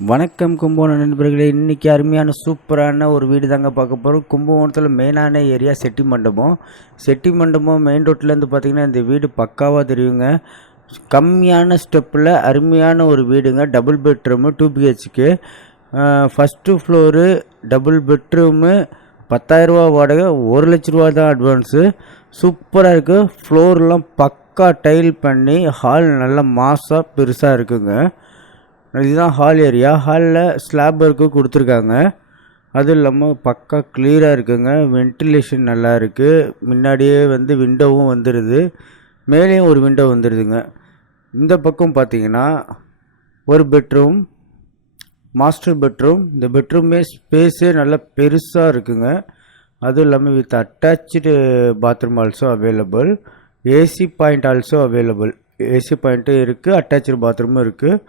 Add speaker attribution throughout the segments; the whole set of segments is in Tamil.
Speaker 1: வணக்கம் கும்பகோணம் நண்பர்களே. இன்றைக்கி அருமையான சூப்பரான ஒரு வீடு தாங்க பார்க்க போகிறோம் கும்பகோணத்தில் மெயினான ஏரியா செட்டி மண்டபம். செட்டி மண்டபம் மெயின் ரோட்லேருந்து பார்த்திங்கன்னா இந்த வீடு பக்காவாக தெரியுங்க. கம்மியான ஸ்டெப்பில் அருமையான ஒரு வீடுங்க. டபுள் பெட்ரூமு டூ பிஹெச்க்கு ஃபஸ்ட்டு ஃப்ளோரு டபுள் பெட்ரூமு பத்தாயிரரூபா வாடகை ஒரு லட்ச ரூபா தான் அட்வான்ஸு சூப்பராக இருக்குது ஃப்ளோர்லாம் பக்கா டைல் பண்ணி ஹால் நல்லா மாசாக பெருசாக இருக்குங்க. இதுதான் ஹால் ஏரியா ஹாலில் ஸ்லாப் ஒர்க்கு கொடுத்துருக்காங்க. அதுவும் இல்லாமல் பக்கா கிளியராக இருக்குங்க. வென்டிலேஷன் நல்லா இருக்குது முன்னாடியே வந்து விண்டோவும் வந்துடுது மேலேயும் ஒரு விண்டோ வந்துடுதுங்க இந்த பக்கம் பார்த்தீங்கன்னா ஒரு பெட்ரூம் மாஸ்டர் பெட்ரூம் இந்த பெட்ரூமே ஸ்பேஸே நல்லா பெருசாக இருக்குங்க. அதுவும் இல்லாமல் with attach bathroom also available AC point also available AC பாயிண்ட்டும் இருக்குது அட்டாச்சு பாத்ரூமும் இருக்குது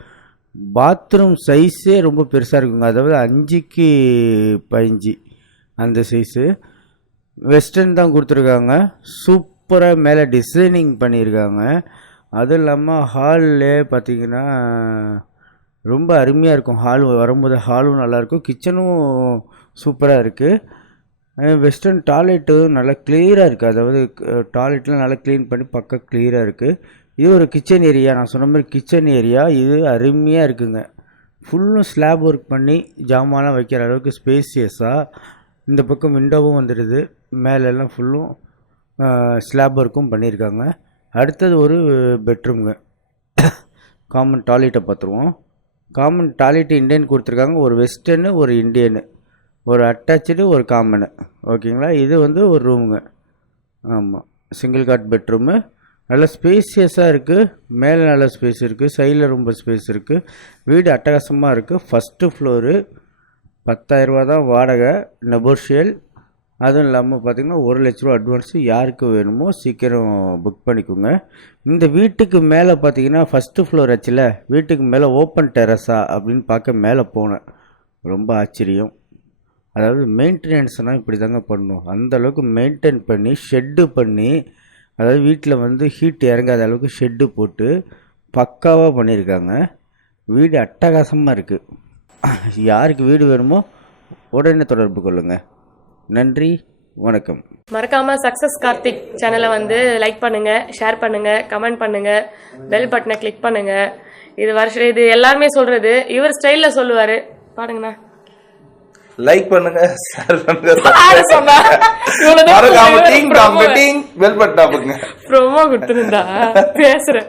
Speaker 1: பாத்ரூம் சைஸே ரொம்ப பெருசாக இருக்குங்க. அதாவது அஞ்சுக்கு பதிஞ்சு அந்த சைஸு வெஸ்டர்ன் தான் கொடுத்துருக்காங்க. சூப்பராக மேலே டிசைனிங் பண்ணியிருக்காங்க அதுவும் இல்லாமல் ஹாலில் பார்த்தீங்கன்னா ரொம்ப அருமையாக இருக்கும். ஹால் வரும்போது ஹாலும் நல்லாயிருக்கும் கிச்சனும் சூப்பராக இருக்குது வெஸ்டர்ன் டாய்லெட்டும் நல்லா கிளியராக இருக்குது அதாவது டாய்லெட்லாம் நல்லா க்ளீன் பண்ணி பக்கம் கிளியராக இருக்குது இது ஒரு கிச்சன் ஏரியா நான் சொன்ன மாதிரி கிச்சன் ஏரியா இது அருமையாக இருக்குங்க. ஃபுல்லும் ஸ்லாப் ஒர்க் பண்ணி ஜாமான்லாம் வைக்கிற அளவுக்கு ஸ்பேசியஸாக இந்த பக்கம் விண்டோவும் வந்துடுது. மேலெல்லாம் ஃபுல்லும் ஸ்லாப் ஒர்க்கும் பண்ணியிருக்காங்க. அடுத்தது ஒரு பெட்ரூம்ங்க காமன் டாய்லெட்டை பார்த்துருவோம். காமன் டாய்லெட் இண்டியன் கொடுத்துருக்காங்க. ஒரு வெஸ்டர்னு ஒரு இண்டியனு ஒரு அட்டாச்சு ஒரு காமனு ஓகேங்களா இது வந்து ஒரு ரூமுங்க ஆமாம் சிங்கிள் காட் பெட்ரூமு நல்ல ஸ்பேசியஸாக இருக்குது மேலே நல்ல ஸ்பேஸ் இருக்குது சைடில் ரொம்ப ஸ்பேஸ் இருக்குது வீடு அட்டகாசமாக இருக்குது ஃபஸ்ட்டு ஃப்ளோரு பத்தாயிரரூபா தான் வாடகை நெபோர்ஷியல் அதுவும் இல்லாமல் பார்த்திங்கன்னா ஒரு லட்ச ரூபா அட்வான்ஸு யாருக்கு வேணுமோ சீக்கிரம் புக் பண்ணிக்கோங்க. இந்த வீட்டுக்கு மேலே பார்த்தீங்கன்னா ஃபஸ்ட்டு ஃப்ளோர் ஆச்சுல வீட்டுக்கு மேலே ஓப்பன் டெரஸா அப்படின்னு பார்க்க மேலே போனேன். ரொம்ப ஆச்சரியம். அதாவது மெயின்டெனன்ஸ்னால் இப்படி தாங்க பண்ணணும். அந்தளவுக்கு மெயின்டைன் பண்ணி ஷெட்டு பண்ணி அதாவது வீட்டில் வந்து ஹீட் இறங்காத அளவுக்கு ஷெட்டு போட்டு பக்காவாக பண்ணியிருக்காங்க வீடு அட்டகாசமாக இருக்குது யாருக்கு வீடு வேணுமோ உடனே தொடர்பு கொள்ளுங்கள் நன்றி வணக்கம்.
Speaker 2: மறக்காம சக்சஸ் கார்த்திக் சேனலை வந்து லைக் பண்ணுங்க ஷேர் பண்ணுங்க கமெண்ட் பண்ணுங்க பெல் பட்டனை கிளிக் பண்ணுங்க. இது வருஷம் இது எல்லாருமே சொல்றது இவர் ஸ்டைலில் சொல்லுவாரு. பாருங்கண்ணா.
Speaker 3: லைக் பண்ணுங்க ஷேர் பண்ணுங்க மறக்காம டிங் பெல் பட்டன் அமுக்குங்க
Speaker 2: ப்ரோமோ கொடுத்துருந்தா. பேசுறேன்.